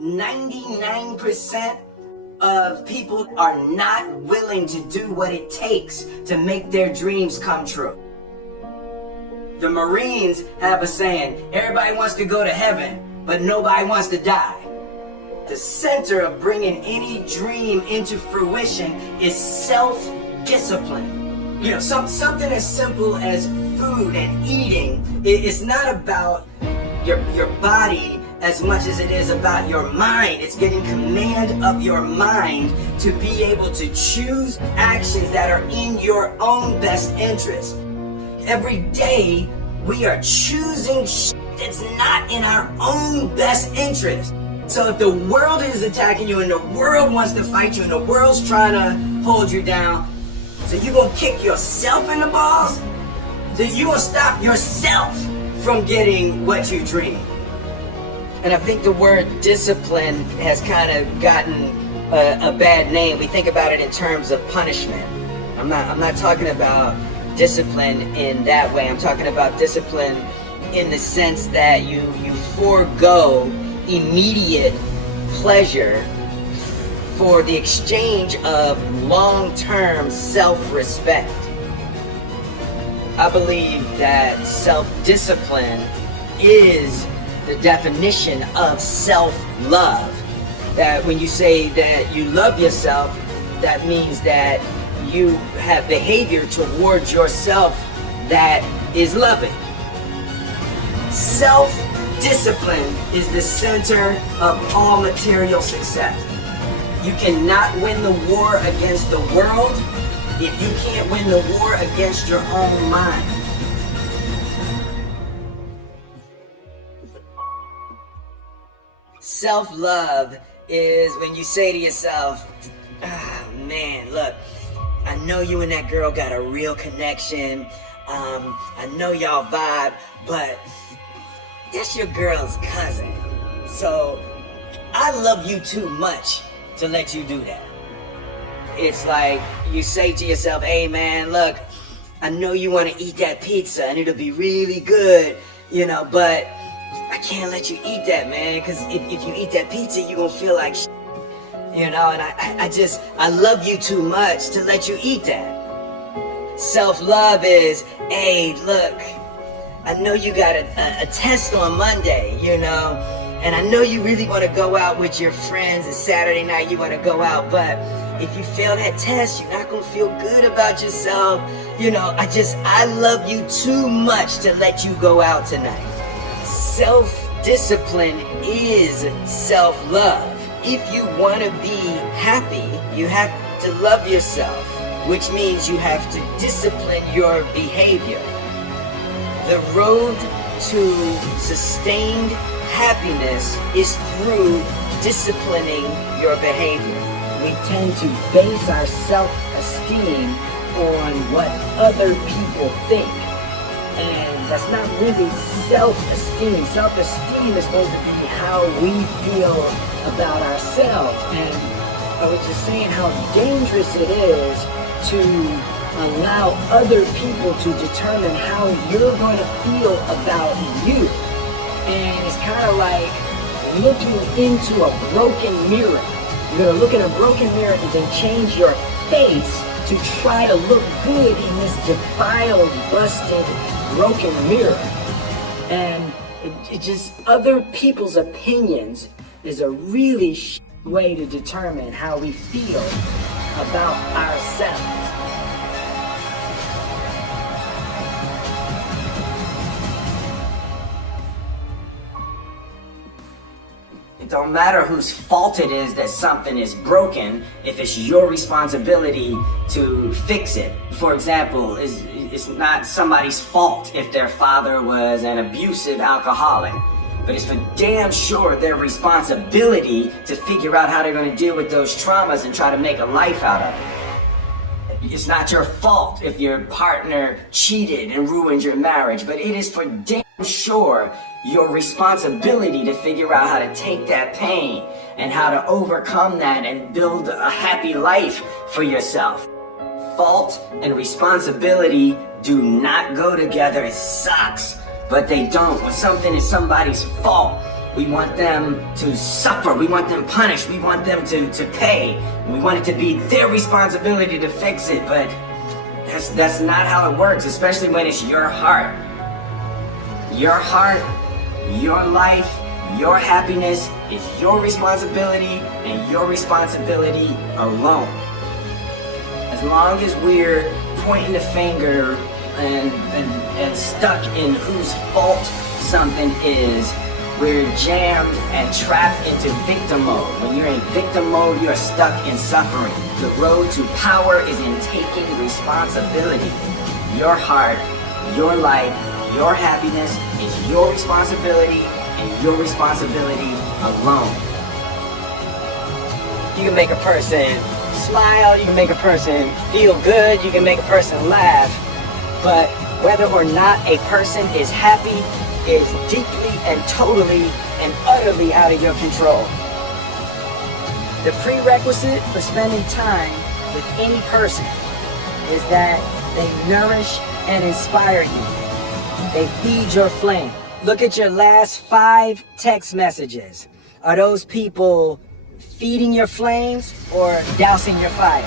99% of people are not willing to do what it takes to make their dreams come true. The Marines have a saying, everybody wants to go to heaven, but nobody wants to die. The center of bringing any dream into fruition is self-discipline. You know, something as simple as food and eating. It's not about your body as much as it is about your mind. It's getting command of your mind to be able to choose actions that are in your own best interest. Every day, we are choosing that's not in our own best interest. So if the world is attacking you and the world wants to fight you and the world's trying to hold you down, so you gonna kick yourself in the balls? So you gonna stop yourself from getting what you dream? And I think the word discipline has kind of gotten a bad name. We think about it in terms of punishment. I'm not talking about discipline in that way. I'm talking about discipline in the sense that you forego immediate pleasure for the exchange of long-term self-respect. I believe that self-discipline is the definition of self-love. That when you say that you love yourself, that means that you have behavior towards yourself that is loving. Self-discipline is the center of all material success. You cannot win the war against the world if you can't win the war against your own mind. Self-love is when you say to yourself, oh man, look, I know you and that girl got a real connection. I know y'all vibe, but that's your girl's cousin. So I love you too much to let you do that. It's like you say to yourself, hey man, look, I know you want to eat that pizza and it'll be really good, you know, but I can't let you eat that, man, because if you eat that pizza, you're going to feel like shit, you know, and I love you too much to let you eat that. Self-love is, hey, look, I know you got a test on Monday, you know, and I know you really want to go out with your friends and Saturday night you want to go out, but if you fail that test, you're not going to feel good about yourself. You know, I love you too much to let you go out tonight. Self-discipline is self-love. If you want to be happy, you have to love yourself, which means you have to discipline your behavior. The road to sustained happiness is through disciplining your behavior. We tend to base our self-esteem on what other people think. And that's not really self-esteem. Self-esteem is supposed to be how we feel about ourselves. And I was just saying how dangerous it is to allow other people to determine how you're going to feel about you. And it's kind of like looking into a broken mirror. You're going to look in a broken mirror and then change your face to try to look good in this defiled, busted, broken mirror. And it just, other people's opinions is a really way to determine how we feel about ourselves. It don't matter whose fault it is that something is broken if it's your responsibility to fix it. For example, it's not somebody's fault if their father was an abusive alcoholic, but it's for damn sure their responsibility to figure out how they're going to deal with those traumas and try to make a life out of it. It's not your fault if your partner cheated and ruined your marriage, but it is for damn sure your responsibility to figure out how to take that pain and how to overcome that and build a happy life for yourself. Fault and responsibility do not go together. It sucks, but they don't. When something is somebody's fault, We want them to suffer. We want them punished. We want them to pay. We want it to be their responsibility to fix it, but that's not how it works, especially when it's your heart. Your heart, your life, your happiness is your responsibility and your responsibility alone. As long as we're pointing the finger and stuck in whose fault something is, we're jammed and trapped into victim mode. When you're in victim mode, you're stuck in suffering. The road to power is in taking responsibility. Your heart, your life, your happiness is your responsibility and your responsibility alone. You can make a person smile, you can make a person feel good, you can make a person laugh, but whether or not a person is happy is deeply and totally and utterly out of your control. The prerequisite for spending time with any person is that they nourish and inspire you. They feed your flame. Look at your last 5 text messages. Are those people feeding your flames or dousing your fire?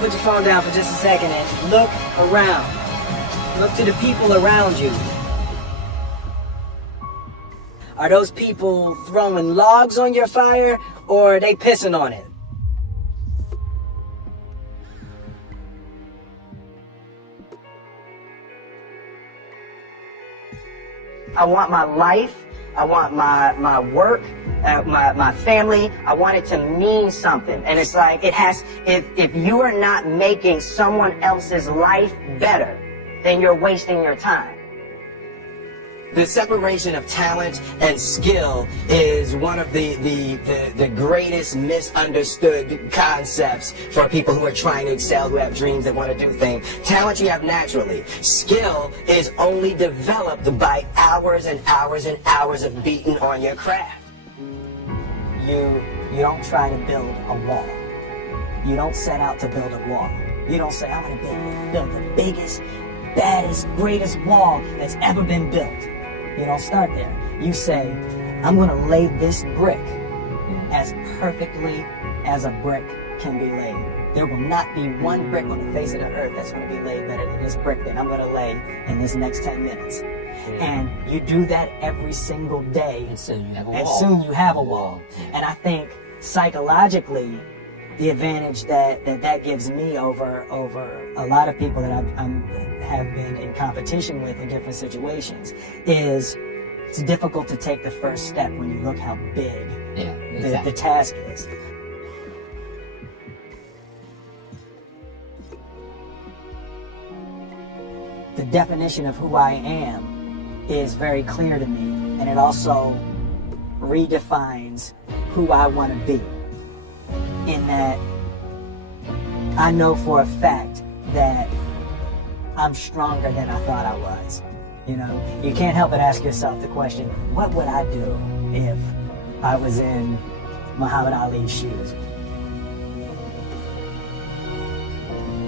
Put your phone down for just a second and look around. Look to the people around you. Are those people throwing logs on your fire or are they pissing on it? I want my life, I want my work, my family, I want it to mean something. And it's like if you are not making someone else's life better, then you're wasting your time. The separation of talent and skill is one of the greatest misunderstood concepts for people who are trying to excel, who have dreams, that want to do things. Talent you have naturally. Skill is only developed by hours and hours and hours of beating on your craft. You don't try to build a wall. You don't set out to build a wall. You don't say, I'm going to build the biggest, baddest, greatest wall that's ever been built. You don't start there. You say, I'm going to lay this brick as perfectly as a brick can be laid. There will not be one brick on the face of the earth that's going to be laid better than this brick that I'm going to lay in this next 10 minutes. And you do that every single day. And soon you have a wall. And soon you have a wall. And I think psychologically, the advantage that gives me over a lot of people that have been in competition with in different situations is it's difficult to take the first step when you look how big the task is. The definition of who I am is very clear to me, and it also redefines who I want to be. In that I know for a fact that I'm stronger than I thought I was. You know, you can't help but ask yourself the question, what would I do if I was in Muhammad Ali's shoes?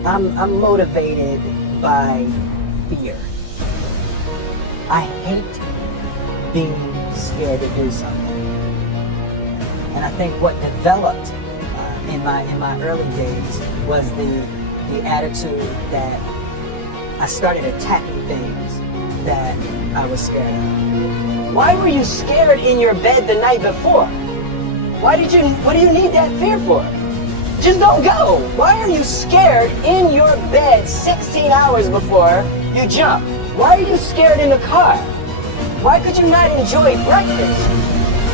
I'm motivated by fear. I hate being scared to do something. And I think what developed in my early days was the attitude that I started attacking things that I was scared of. Why were you scared in your bed the night before? What do you need that fear for? Just don't go. Why are you scared in your bed 16 hours before you jump? Why are you scared in the car? Why could you not enjoy breakfast?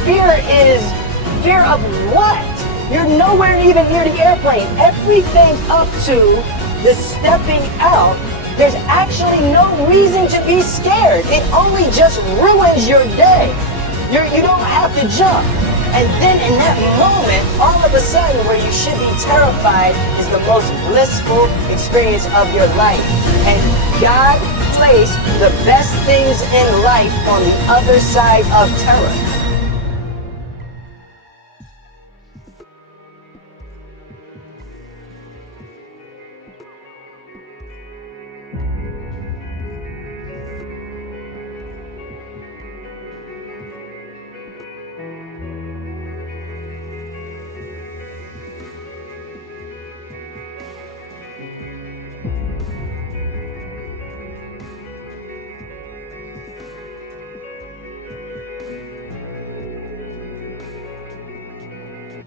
Fear of what? You're nowhere even near the airplane. Everything up to the stepping out, there's actually no reason to be scared. It only just ruins your day. You don't have to jump. And then in that moment, all of a sudden, where you should be terrified is the most blissful experience of your life. And God placed the best things in life on the other side of terror.